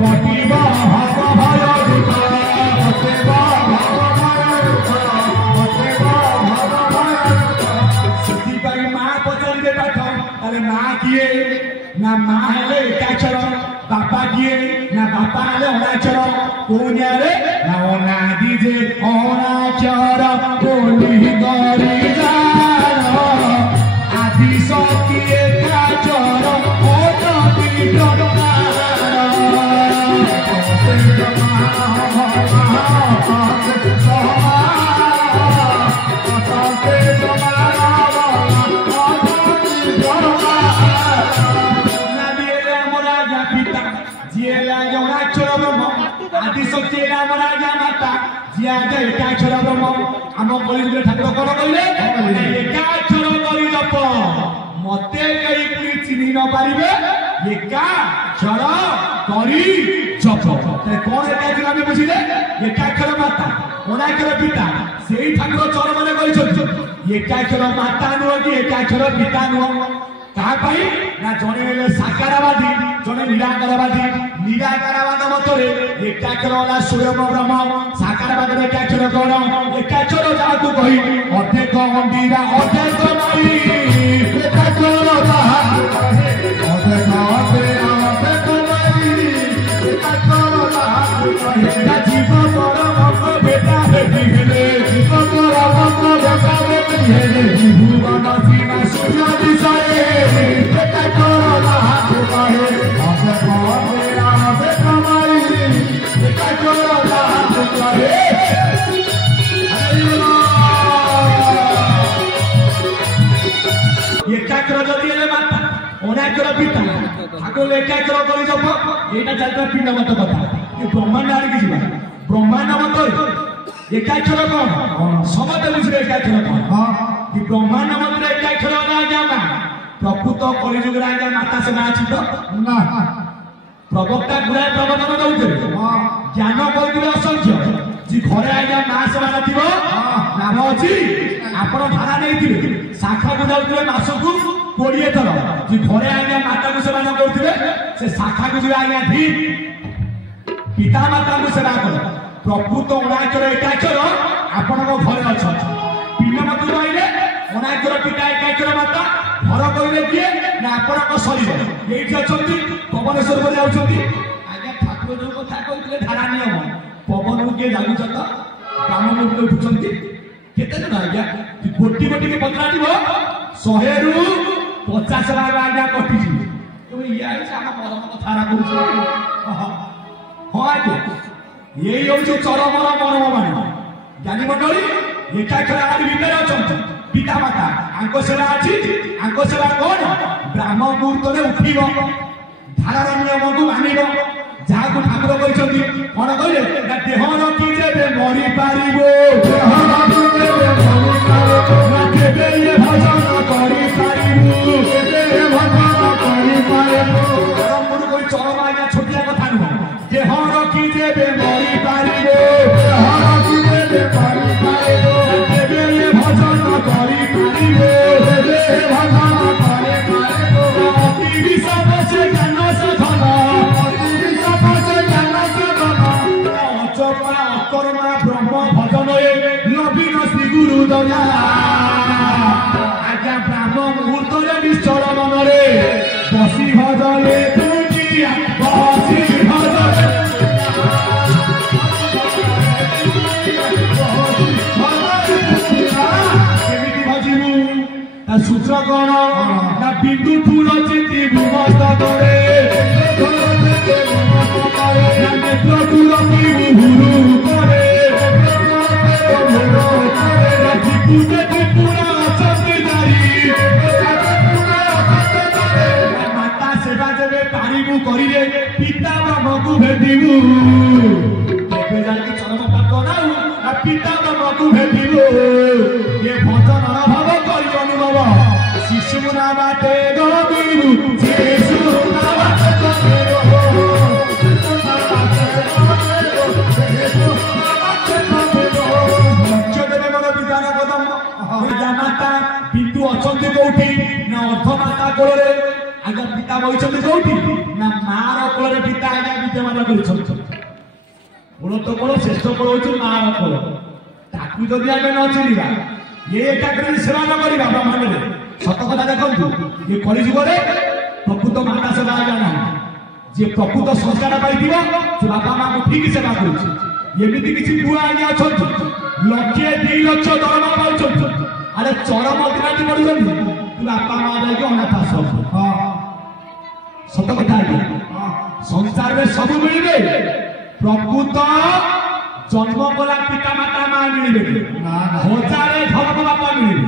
कटिब हव भय दुख कटेब भव भय दुख कटेब भव भय दुख से माँ पचारे पाठ अरे माँ किए ना माँ हेले एकाक्षर बापा किए ना बापा हेले अनाक्षर कौन रे ना अना दीजे अनाक्षर बोली करी जान आदि शक्ति एकाक्षर अनति आदि शक्ति माता जी आगे एकाक्षर ब्रह्म आम कलिजुग ठाकुर कौन कहले एकाक्षर करी जप मते कई पुरी चिन्ह न पारिबे एकाक्षर करी जप कौन एकाक्षर आम बुझिले एकाक्षर माता अनाक्षर पिता से ठाकुर चरण में कही एकाक्षर माता नुह कि एकाक्षर पिता नुह कहा ना जड़े साकारवादी जड़े निराकारवादी निराकारवाद मतरे एकाक्षर वाला स्वयं ब्रह्म साकारवाद एकाक्षर कौन एकाक्षर जहाँ कही अध्यक्ष मंदिरा अध्यक्ष नहीं एकाक्षर जीव परम बेटा बेटी हेले जीव परम बेटा बेटी हेले भुवन सीमा सूर्य दिशाए एकाक्षर जदि हेले माता अनाक्षर पिता ठाकुर एकाक्षर करी जप एटा चालता पिंड मत कथा ये ब्रह्मांड आड़े की ब्रह्मांड मत एकाक्षर कौन समझते बुझे एकाक्षर कौन कि ब्रह्मांड मत एकाक्षर आज्ञा माँ प्रकृत कलिजुग आज्ञा माता से ना अच्छी तो ना प्रवक्ता गुड़ाए प्रवचन दौते ज्ञान कर असंख्य जी घरे आज्ञा माँ सेवा नाम अच्छी आप भाड़ा नहीं शाखा को जाऊे मासकू 20 थर जी घरे आज्ञा माता को सेवा न करते से शाखा को जी आज्ञा ठीक पिता माता को सेवा कर प्रकृत अनाक्षर एकाक्षर आपण घरे अच्छा पिंड मत रही अनाक्षर पिता एकाक्षर माता घर कहे किए ना आपण शरीर ये अच्छा पवनेश्वर को जाऊँगी आज्ञा ठाकुर जो कथा कहते धारा नियम पवन को किए जागुच तो ब्राह्मण को उठुंट केते जन आज्ञा गोटी गोटी के पचरा 100 रु 50 भाग आज्ञा कटि ये आम परम कथा कर हाँ आज्ञा यही हूँ चरमर मरम बाणी ज्ञानी मंडली एकाक्षर आदि भितर अच्छा पिता माता आंक सेवा अच्छी आंक सेवा कौन ब्राह्म मुहूर्त में उठिब धारार नियम को मानिब जहाँ को ठाकुर कहते कौन कहले देह रखी जेबे मरी पारिबो भजन करी पारिबो कोई चरम आज्ञा छोटिया कथा नुह देह रखी जेबे मरी पारिबो भजन करी ब्रह्म भजन नवीन श्री गुरु दया आज्ञा ब्राह्म मुहूर्त निश्चल मनरे बसी भजले बसी भजले सूत्र कौन ना बिंदु फूल चिति भूमत करे नेत्र फूल की हुरु करे त्रिपुरा चंदीदारी माता सेवा जब पारिबू करिले पिता ब्रह्मकु भेटिबू केबे जाके चरम पाक नाउ ना पिता ब्रह्मकु भेटिबू ये भजन भाव करि अनुभव शिशु नामाते गबिबू जेसु नामाते गबिबू बिंदु अच्छा कौटी ना अर्थमाता कोल आगे पिता बही कौटी ना मार कोल पिता आगे विद्यमान कर कोल श्रेष्ठ कोल हूँ मार कोल ताकू जदि आम न चिन्हवा ये एकाग्र सेवा न कर ब्रह्मांड सत कथा देखु ये कलिजुग प्रकृत माता सेवा आज्ञा ना जी प्रकृत संस्कार पाई से बापा माँ को ठीक सेवा करमती किसी बुआ आज्ञा अच्छा लक्षे 2 लक्ष दरमा पाँच अरे चरम दिनाटी पड़े तू बापा माँ जाए अनाथ आश्रम सत कथा संसार में सब मिले प्रकृत जन्म कला पिता माता माँ मिले हजारे धर्म बापा मिले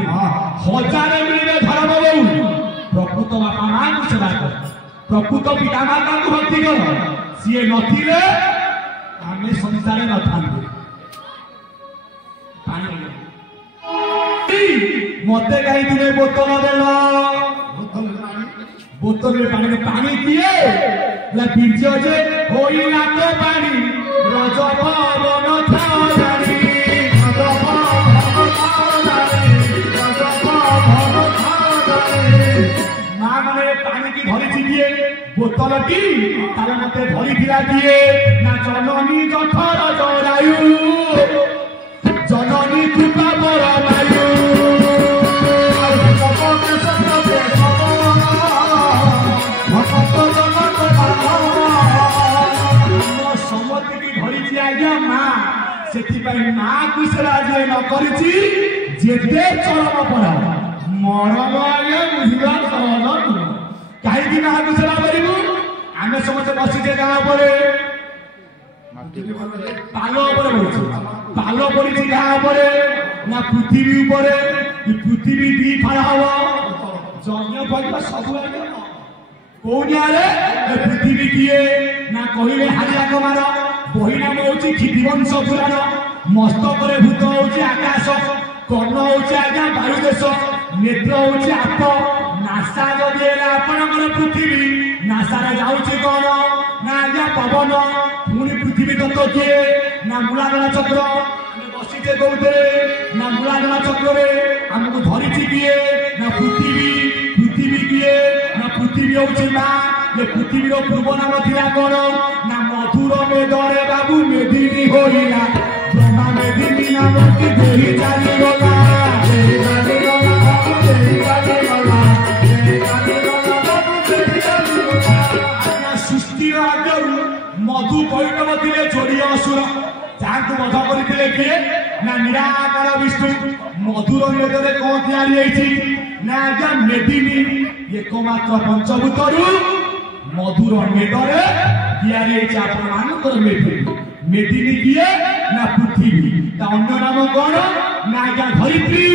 हजारे मिले धर्म बहु प्रकृत बापा माँ को सेवा कर प्रकृत पिता माता को भक्ति कर सी नथिले आम संसार न था मते कहीं तुम्हें बोतल देल बोतल में पानी पिए बीर्ज जे होई नाको पानी रज पवन थारी माँ मैंने पानी की धरी किए बोतल की ताले मते धरी दिला दिए ना जननी जठर जरायु जननी कृपा बरमायु समति की धरी आज्ञा माँ से माँ को सेवा जे न करिछि जेते चरम पड़ा मरम आज्ञा बुझिबा सहज कहीं माँ को सेवा करूँ आम समस्त बसीचे गाँव पर पाल पाल पड़ी गाँव पर ना पृथ्वी पृथ्वी 2 फाड़ हम जन्य पड़ सब कौनिया पृथ्वी किए ना कहले हारिया कुमार बही नाम हूँ क्षितिवंश पुराण मस्तक भूत हूँ आकाश कर्ण हूँ आज्ञा वायुदेश नेत्र हूँ आप नासा जदि आपणकर पृथ्वी नासार जाऊँगी कौन ना आज्ञा पवन पुणी पृथ्वी तत्व किए ना मूलाधरा चक्र बसीचे कौते ना मूलाधरा चक्र आमको धरी किए ना पृथ्वी किए ना पृथ्वी हूँ माँ ये पृथ्वी पूर्व नाम था कौन ना मधुर मेदरे बाबू मेदिनी होइला ब्रह्मा मेदिनी नाम की देही चलीगला सृष्टि आगे मधु पैणव थे जोड़ी असुर जहाँ बध करते किए ना निराकार विष्णु मधुर मेदरे कौन तैयारी ना आज्ञा मेदिनी एकमात्र पंचभूतरू मधुर मेदरे तैयारी आपंकर मेदिनी किए ना पृथ्वी अन्य नाम कौन ना आज्ञा धरित्री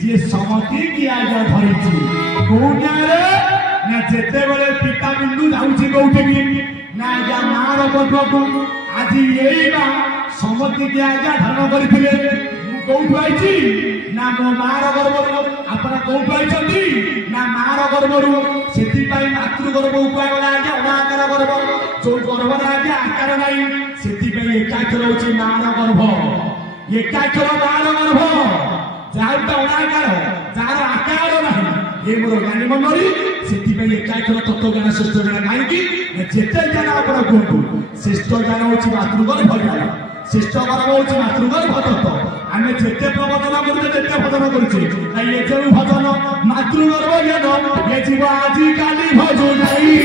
जी समति की आज्ञा धरी कौनिया ना जिते बड़े पिता बिंदु जाऊँगी कौटी ना आज्ञा मार गर्भ को आज यही माँ समति की आज्ञा धारण करते कौटू आई ना मो मार गर्भ आप कौटू आई ना मार गर्भ से मातृगर्भ उपगला आज्ञा अनाकार गर्भ जो गर्भ आज्ञा आकार ना से एकाक्षर हूँ मार गर्भ एकाक्षर मार गर्भ जहाँ अनाकार जार आकार ना ये मोर ज्ञानी मंडली से एकाक्षर तत्व ज्ञान श्रेष्ठ ज्ञान कहीं जिते ज्ञान आप कहतु श्रेष्ठ ज्ञान हूँ मातृगर्भ ज्ञान श्रेष्ठ गर्भ हूँ मातृगर्भ तत्व आम जिते प्रवचन करते भजन करे ये जो भजन मातृगर्भ ज्ञान ये जीव आज काली भजु नहीं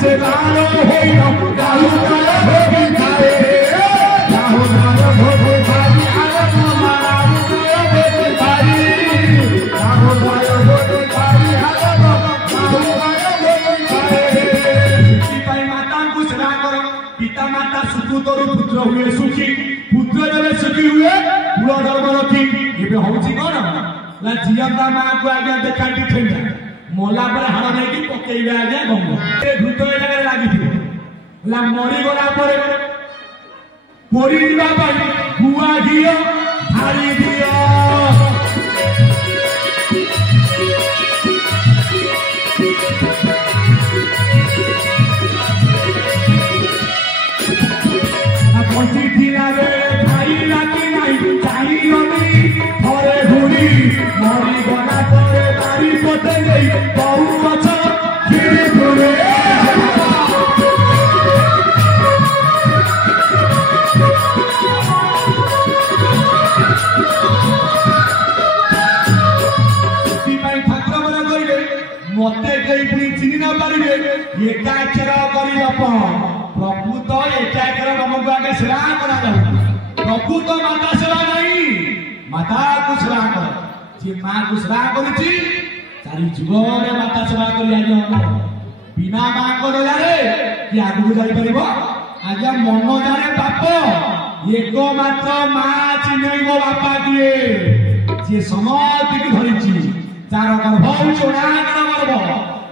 से सुपुत्र पुत्र हुए सुखी पुत्र जब सुखी हुए पुआ धर्म रखी ये हूँ कौन ना झीलता माँ को आज्ञा देखा ठेंगा मला पर हाड़ नहीं पकड़े आज्ञा गंग भूत जगह लगी मरीगला पड़ी गुआ घी ढाली दिया मते कई पुणी चिन्ह न पारे एकाक्षर प्रभुत एकाक्षर बाबा आगे सेवा करा प्रभुत माता सेवा नहीं माता को सेवा कर जे माँ को सेवा करी चारि जुगरे माता सेवा कर बिना माँ को दयारे कि आगू जापर आज्ञा मन जाने पाप एकमात्र माँ चिन्ह बापा किए जे समस्त की धरी तार गर्भ चोणाकर गर्भ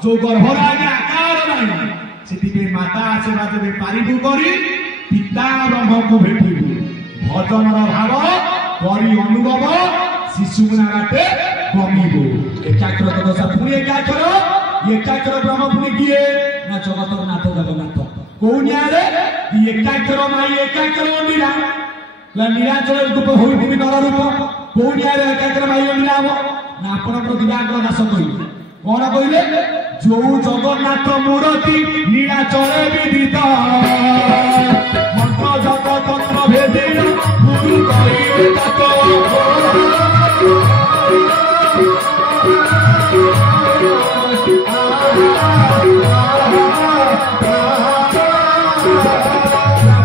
जो गर्भर आगे आकार नहीं से माता आशीर्वाद देवे पारिबु करी पिता ब्रह्म को भेटू भजन भाव करी अनुभव शिशु बाटे कमिबो एकाग्र दशा पुणी एकाग्र ब्रह्म पुणी किए ना जगत नाथ जगन्नाथ कौ न्याय एकाग्र माई एकाग्र नीला नीलाचल रूप होती नर रूप कौ न्याय एकाग्र माई नीला हम ना आपणकर दिवाकर दास कहले कौन कहले जो जगन्नाथ मूर्ति नीलाचले विदित मंत्र जप तंत्र भेदे गुरु कहिए तत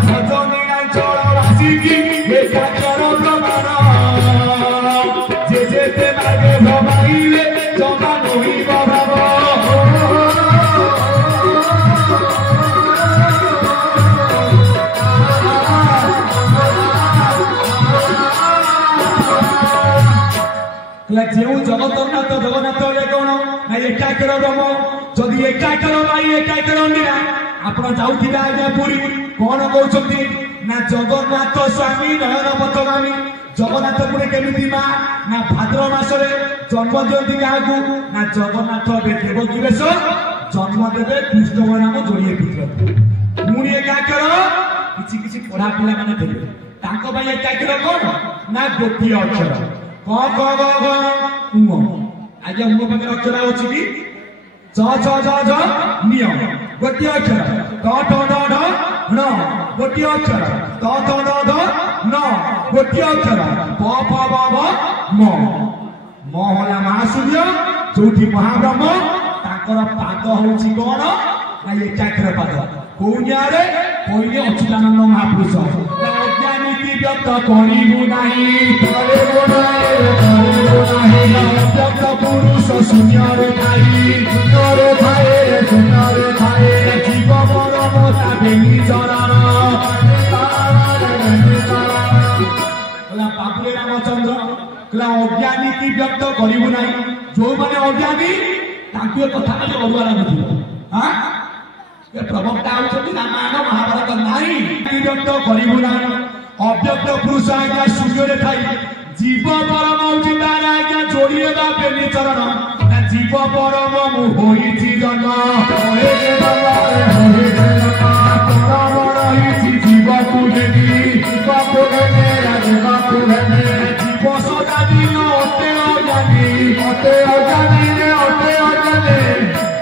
भज नीलाचल वासिकी एकाचर प्रमाण जे जेते मागे भवाइले जमा नही बाबा जो जगतनाथ जगन्नाथ कौन ना एकाकर ब्रह्म जदि एकाकर माई एकाकर नीला आप जाऊे आज्ञा पुरी कौन कहते ना जगन्नाथ स्वामी नयन पथगामी जगन्नाथ पुणे केमी माँ ना भाद्र मसरे जन्म दिखती क्या ना जगन्नाथ देवकी बेश जन्म देवे कृष्ण नाम जोड़िए पुत्र पुणी एकाकर किसी पढ़ा पिला मैंने देवे एकाकर कौन ना गोटे अक्षर क क ग ग आज्ञा पाखे अक्षर अच्छी कि च च ज ज नियम गोटे अक्षर ट ठ ड ढ ण गोटे अक्षर त थ द ध न गोटे अक्षर प फ ब भ म होला महासूर्य जोठी महाब्रह्म ताकर पाद होउची कोन ना एकाग्र पाद कौन्यारे पहिले अच्युतानंद महापुरुष अज्ञानी की व्यक्त करिबु नाही करिबु नाही व्यक्त पुरुष शून्य रे भाई जीव परम ताबेनी चरण बाबुले रामचंद्र कला अज्ञानी की व्यक्त करिबु नाही जो माने अज्ञानी तांके कथा खाली अरुआ लागुथिबो हां ये प्रवक्ता होती रामायण महाभारत नहीं व्यक्त करू ना अव्यक्त पुरुष आज्ञा सूर्य थाई जीव परम उचितार आज्ञा जोड़िए बेनी चरण जीव परम होई जन्म जीव को जीव सदा दिन अटे अजानी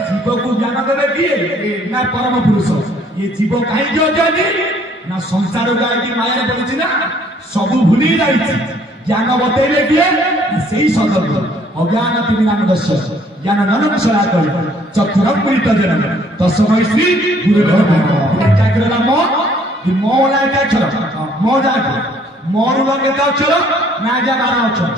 जीव को ज्ञान देवे किए ना परम पुरुष ये जीव कहीं अज्ञानी ना संसार गायकी माया पड़ी ना सब भूली जाइए ज्ञान बतेले किए से सतर्क अज्ञान तिमिरामदस्य ज्ञान ननकुशला कर चक्षुरम पुरित जन तस्मै श्री गुरुदेव क्या करला म वाला क्या अक्षर म जाके मोर लगे अक्षर ना जा 12 अक्षर।